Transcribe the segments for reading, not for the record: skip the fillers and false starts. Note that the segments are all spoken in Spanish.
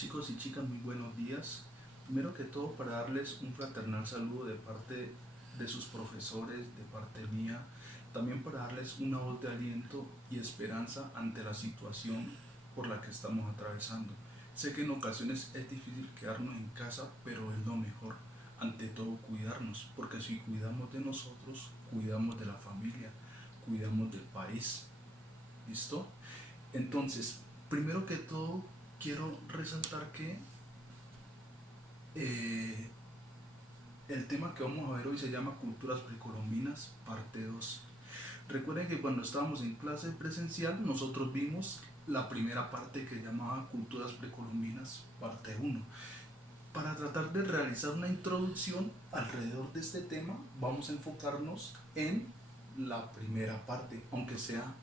Chicos y chicas, muy buenos días. Primero que todo, para darles un fraternal saludo de parte de sus profesores, de parte mía, también para darles una voz de aliento y esperanza ante la situación por la que estamos atravesando. Sé que en ocasiones es difícil quedarnos en casa, pero es lo mejor. Ante todo, cuidarnos, porque si cuidamos de nosotros, cuidamos de la familia, cuidamos del país. ¿Listo? Entonces, primero que todo, quiero resaltar que eh, el tema que vamos a ver hoy se llama Culturas Precolombinas, parte 2. Recuerden que cuando estábamos en clase presencial, nosotros vimos la primera parte que llamaba Culturas Precolombinas, parte 1. Para tratar de realizar una introducción alrededor de este tema, vamos a enfocarnos en la primera parte, aunque sea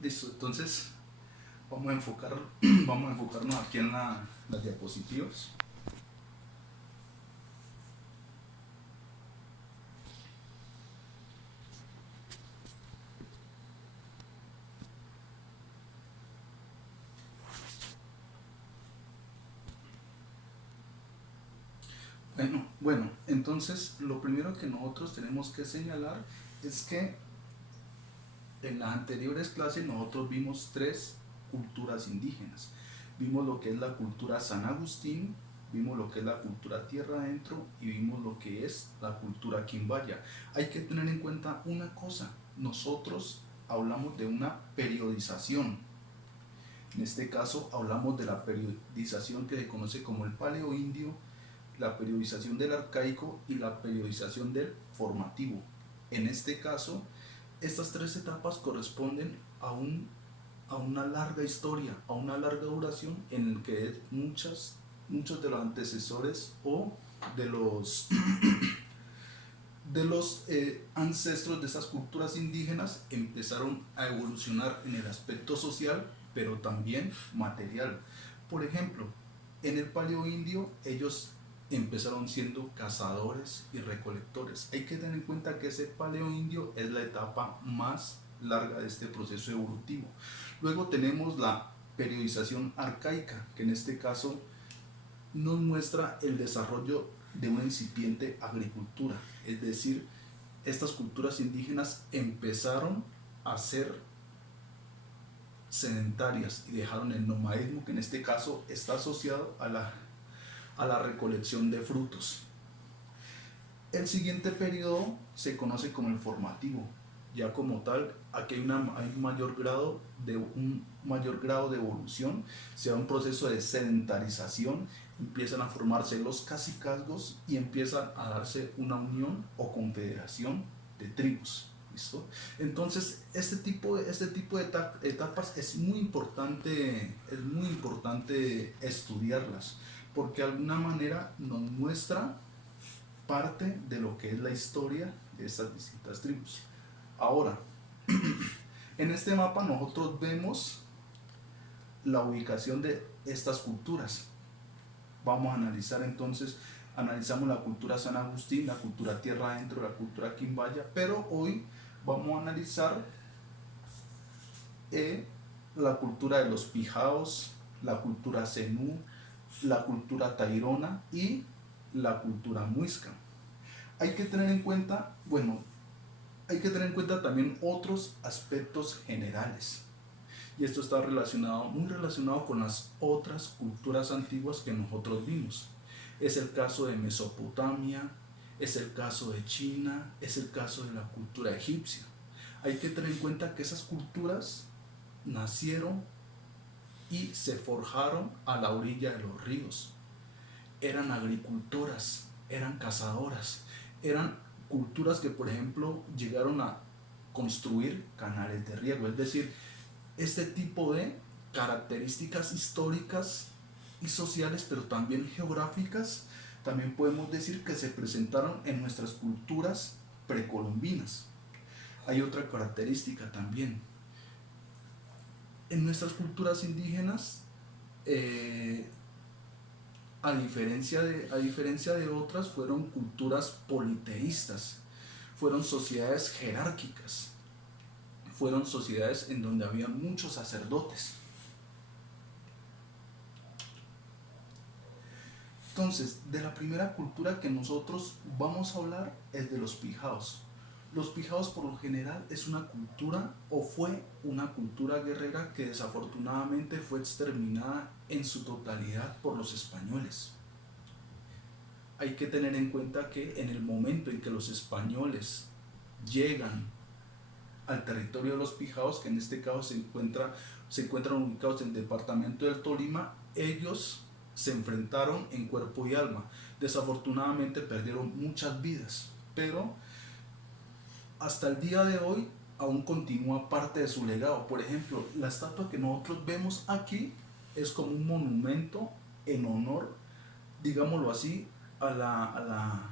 listo. Entonces, vamos a enfocar, vamos a enfocarnos aquí en las diapositivas. Bueno, entonces lo primero que nosotros tenemos que señalar es que en las anteriores clases nosotros vimos tres culturas indígenas. Vimos lo que es la cultura San Agustín, vimos lo que es la cultura Tierra Adentro y vimos lo que es la cultura Quimbaya. Hay que tener en cuenta una cosa, nosotros hablamos de una periodización. En este caso hablamos de la periodización que se conoce como el paleoindio, la periodización del arcaico y la periodización del formativo. En este caso, estas tres etapas corresponden a una larga historia, a una larga duración en la que muchos de los antecesores o de los, de los ancestros de esas culturas indígenas empezaron a evolucionar en el aspecto social, pero también material. Por ejemplo, en el paleoindio ellos empezaron siendo cazadores y recolectores. Hay que tener en cuenta que ese paleoindio es la etapa más larga de este proceso evolutivo. Luego tenemos la periodización arcaica, que en este caso nos muestra el desarrollo de una incipiente agricultura. Es decir, estas culturas indígenas empezaron a ser sedentarias y dejaron el nomadismo, que en este caso está asociado a la recolección de frutos. El siguiente periodo se conoce como el formativo. Ya como tal, aquí hay un mayor grado de evolución, se da un proceso de sedentarización, empiezan a formarse los cacicazgos y empieza a darse una unión o confederación de tribus. ¿Listo? Entonces, este tipo de etapas es muy importante estudiarlas, porque de alguna manera nos muestra parte de lo que es la historia de estas distintas tribus. Ahora, en este mapa nosotros vemos la ubicación de estas culturas. Vamos a analizar entonces, analizamos la cultura San Agustín, la cultura Tierra Adentro, la cultura Quimbaya, pero hoy vamos a analizar la cultura de los Pijaos, la cultura Zenú, la cultura Tairona y la cultura Muisca. Hay que tener en cuenta, bueno, hay que tener en cuenta también otros aspectos generales. Y esto está muy relacionado con las otras culturas antiguas que nosotros vimos. Es el caso de Mesopotamia, es el caso de China, es el caso de la cultura egipcia. Hay que tener en cuenta que esas culturas nacieron y se forjaron a la orilla de los ríos. Eran agricultoras, eran cazadoras, eran culturas que, por ejemplo, llegaron a construir canales de riego. Es decir, este tipo de características históricas y sociales, pero también geográficas, también podemos decir que se presentaron en nuestras culturas precolombinas. Hay otra característica también. En nuestras culturas indígenas, eh, a diferencia de otras, fueron culturas politeístas, fueron sociedades jerárquicas, fueron sociedades en donde había muchos sacerdotes. Entonces, de la primera cultura que nosotros vamos a hablar es de los pijaos. Los pijaos por lo general es una cultura o fue una cultura guerrera que desafortunadamente fue exterminada en su totalidad por los españoles. Hay que tener en cuenta que en el momento en que los españoles llegan al territorio de los pijaos, que en este caso se encuentran ubicados en el departamento del Tolima, ellos se enfrentaron en cuerpo y alma. Desafortunadamente perdieron muchas vidas, pero hasta el día de hoy aún continúa parte de su legado. Por ejemplo, la estatua que nosotros vemos aquí es como un monumento en honor, digámoslo así, a la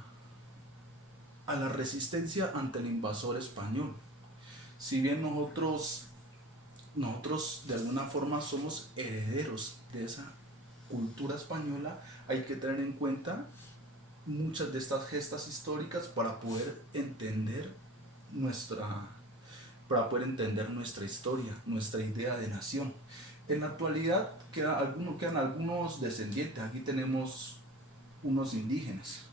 resistencia ante el invasor español. Si bien nosotros de alguna forma somos herederos de esa cultura española, hay que tener en cuenta muchas de estas gestas históricas nuestra, para poder entender nuestra historia, nuestra idea de nación. En la actualidad quedan algunos descendientes, aquí tenemos unos indígenas.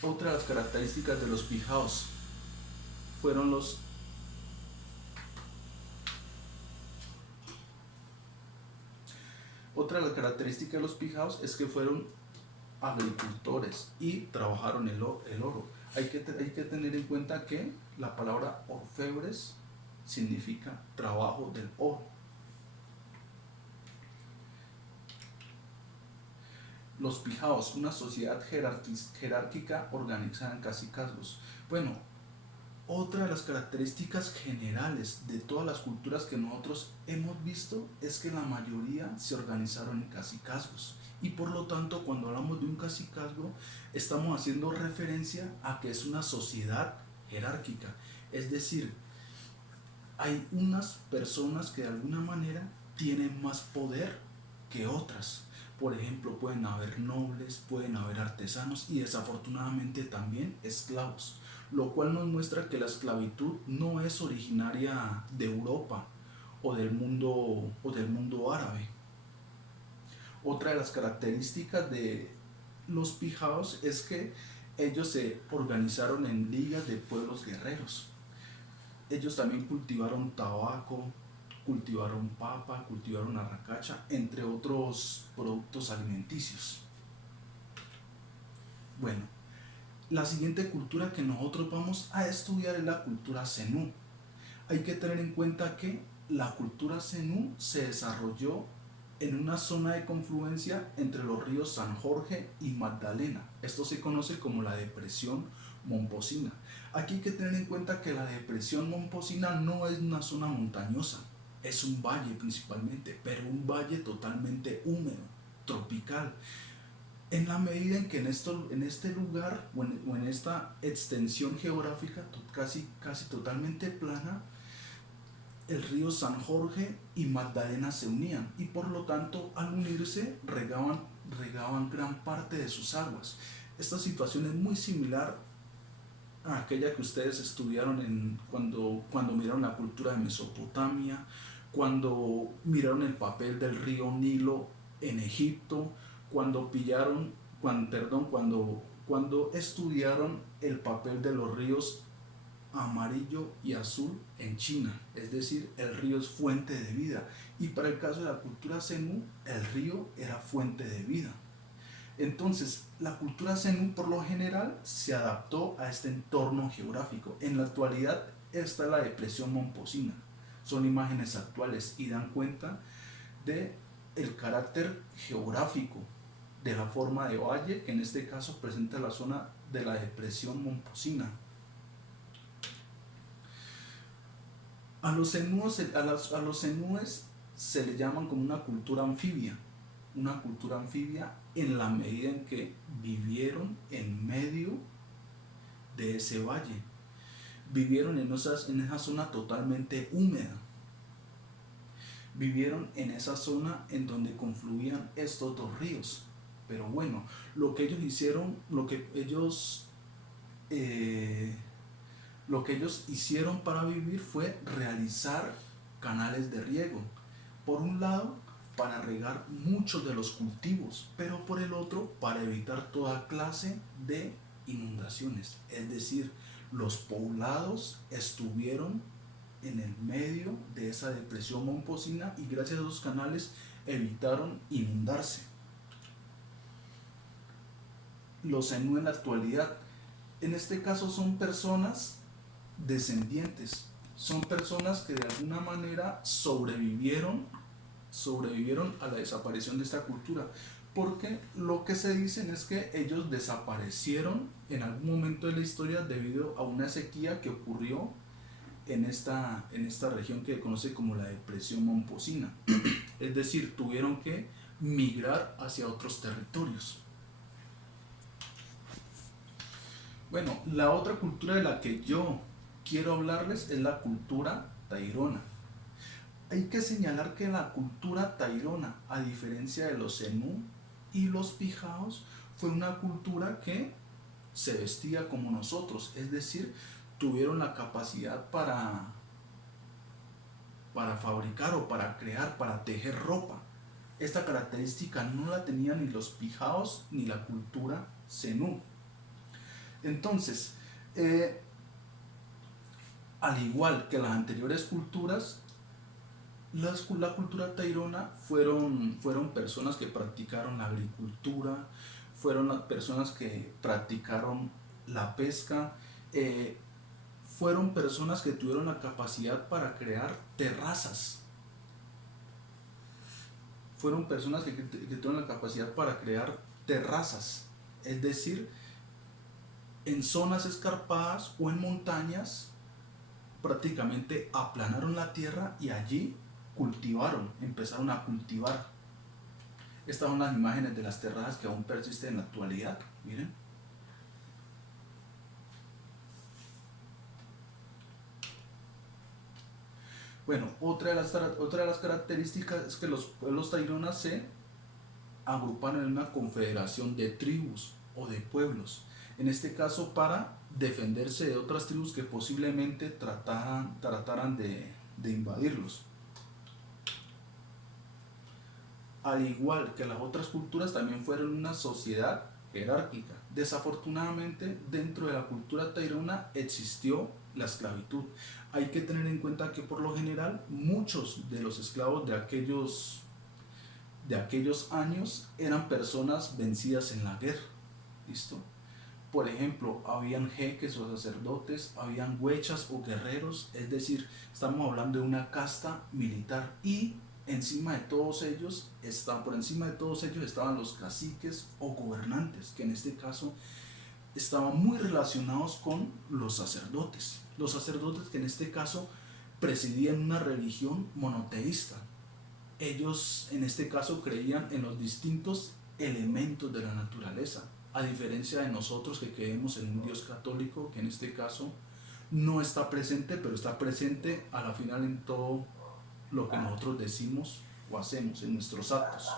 Otra de las características de los pijaos fueron los Otra de las características de los pijaos es que fueron agricultores y trabajaron el oro. Hay que tener en cuenta que la palabra orfebres significa trabajo del oro. Los pijaos, una sociedad jerárquica organizada en cacicazgos. Bueno, otra de las características generales de todas las culturas que nosotros hemos visto es que la mayoría se organizaron en cacicazgos, y por lo tanto cuando hablamos de un cacicazgo estamos haciendo referencia a que es una sociedad jerárquica, es decir, hay unas personas que de alguna manera tienen más poder que otras. Por ejemplo, pueden haber nobles, pueden haber artesanos y desafortunadamente también esclavos, lo cual nos muestra que la esclavitud no es originaria de Europa o del mundo árabe. Otra de las características de los pijaos es que ellos se organizaron en ligas de pueblos guerreros. Ellos también cultivaron tabaco, cultivaron papa, cultivaron arracacha, entre otros productos alimenticios. Bueno, la siguiente cultura que nosotros vamos a estudiar es la cultura zenú. Hay que tener en cuenta que la cultura zenú se desarrolló en una zona de confluencia entre los ríos San Jorge y Magdalena. Esto se conoce como la depresión momposina. Aquí hay que tener en cuenta que la depresión momposina no es una zona montañosa, es un valle principalmente, pero un valle totalmente húmedo, tropical. En la medida en que en este lugar o en esta extensión geográfica casi totalmente plana, el río San Jorge y Magdalena se unían y por lo tanto al unirse regaban gran parte de sus aguas. Esta situación es muy similar a aquella que ustedes estudiaron cuando miraron la cultura de Mesopotamia, cuando miraron el papel del río Nilo en Egipto, cuando estudiaron el papel de los ríos amarillo y azul en China, es decir, el río es fuente de vida, y para el caso de la cultura zenú, el río era fuente de vida. Entonces, la cultura zenú por lo general se adaptó a este entorno geográfico. En la actualidad, esta es la depresión momposina. Son imágenes actuales y dan cuenta de el carácter geográfico de la forma de valle, que en este caso presenta la zona de la depresión momposina. A los zenúes se le llaman como una cultura anfibia en la medida en que vivieron en medio de ese valle, vivieron en esa zona totalmente húmeda, vivieron en esa zona en donde confluían estos dos ríos. Pero bueno, lo que ellos hicieron, lo que ellos hicieron para vivir fue realizar canales de riego. Por un lado, para regar muchos de los cultivos, pero por el otro para evitar toda clase de inundaciones. Es decir, los poblados estuvieron en el medio de esa depresión momposina y gracias a esos canales evitaron inundarse. Los zenú en la actualidad, en este caso son personas descendientes, son personas que de alguna manera sobrevivieron a la desaparición de esta cultura, porque lo que se dicen es que ellos desaparecieron en algún momento de la historia debido a una sequía que ocurrió en esta región que se conoce como la depresión momposina. Es decir, tuvieron que migrar hacia otros territorios. Bueno, la otra cultura de la que yo quiero hablarles es la cultura tairona. Hay que señalar que la cultura tairona, a diferencia de los zenú y los pijaos, fue una cultura que se vestía como nosotros, es decir, tuvieron la capacidad para fabricar o para crear, para tejer ropa. Esta característica no la tenían ni los pijaos ni la cultura zenú. Entonces, al igual que las anteriores culturas, la cultura tairona fueron personas que practicaron la agricultura, fueron las personas que practicaron la pesca, fueron personas que tuvieron la capacidad para crear terrazas, fueron personas que tuvieron la capacidad para crear terrazas, es decir, en zonas escarpadas o en montañas prácticamente aplanaron la tierra y allí empezaron a cultivar. Estas son las imágenes de las terrazas que aún persisten en la actualidad, miren. Bueno, otra de las características es que los pueblos taironas se agruparon en una confederación de tribus o de pueblos, en este caso para defenderse de otras tribus que posiblemente trataran de invadirlos. Al igual que las otras culturas, también fueron una sociedad jerárquica. Desafortunadamente, dentro de la cultura tairona existió la esclavitud. Hay que tener en cuenta que por lo general muchos de los esclavos de aquellos años eran personas vencidas en la guerra. ¿Listo? Por ejemplo, habían jeques o sacerdotes, habían huechas o guerreros, es decir, estamos hablando de una casta militar y por encima de todos ellos estaban los caciques o gobernantes, que en este caso estaban muy relacionados con los sacerdotes. Los sacerdotes que en este caso presidían una religión monoteísta. Ellos en este caso creían en los distintos elementos de la naturaleza, a diferencia de nosotros que creemos en un Dios católico que en este caso no está presente, pero está presente a la final en todo lo que nosotros decimos o hacemos en nuestros actos.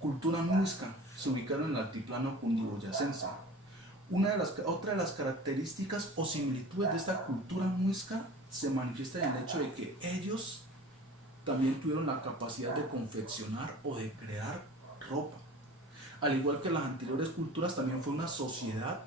Cultura muisca, se ubicaron en el altiplano cundiboyacense. Otra de las características o similitudes de esta cultura muisca se manifiesta en el hecho de que ellos también tuvieron la capacidad de confeccionar o de crear ropa. Al igual que las anteriores culturas, también fue una sociedad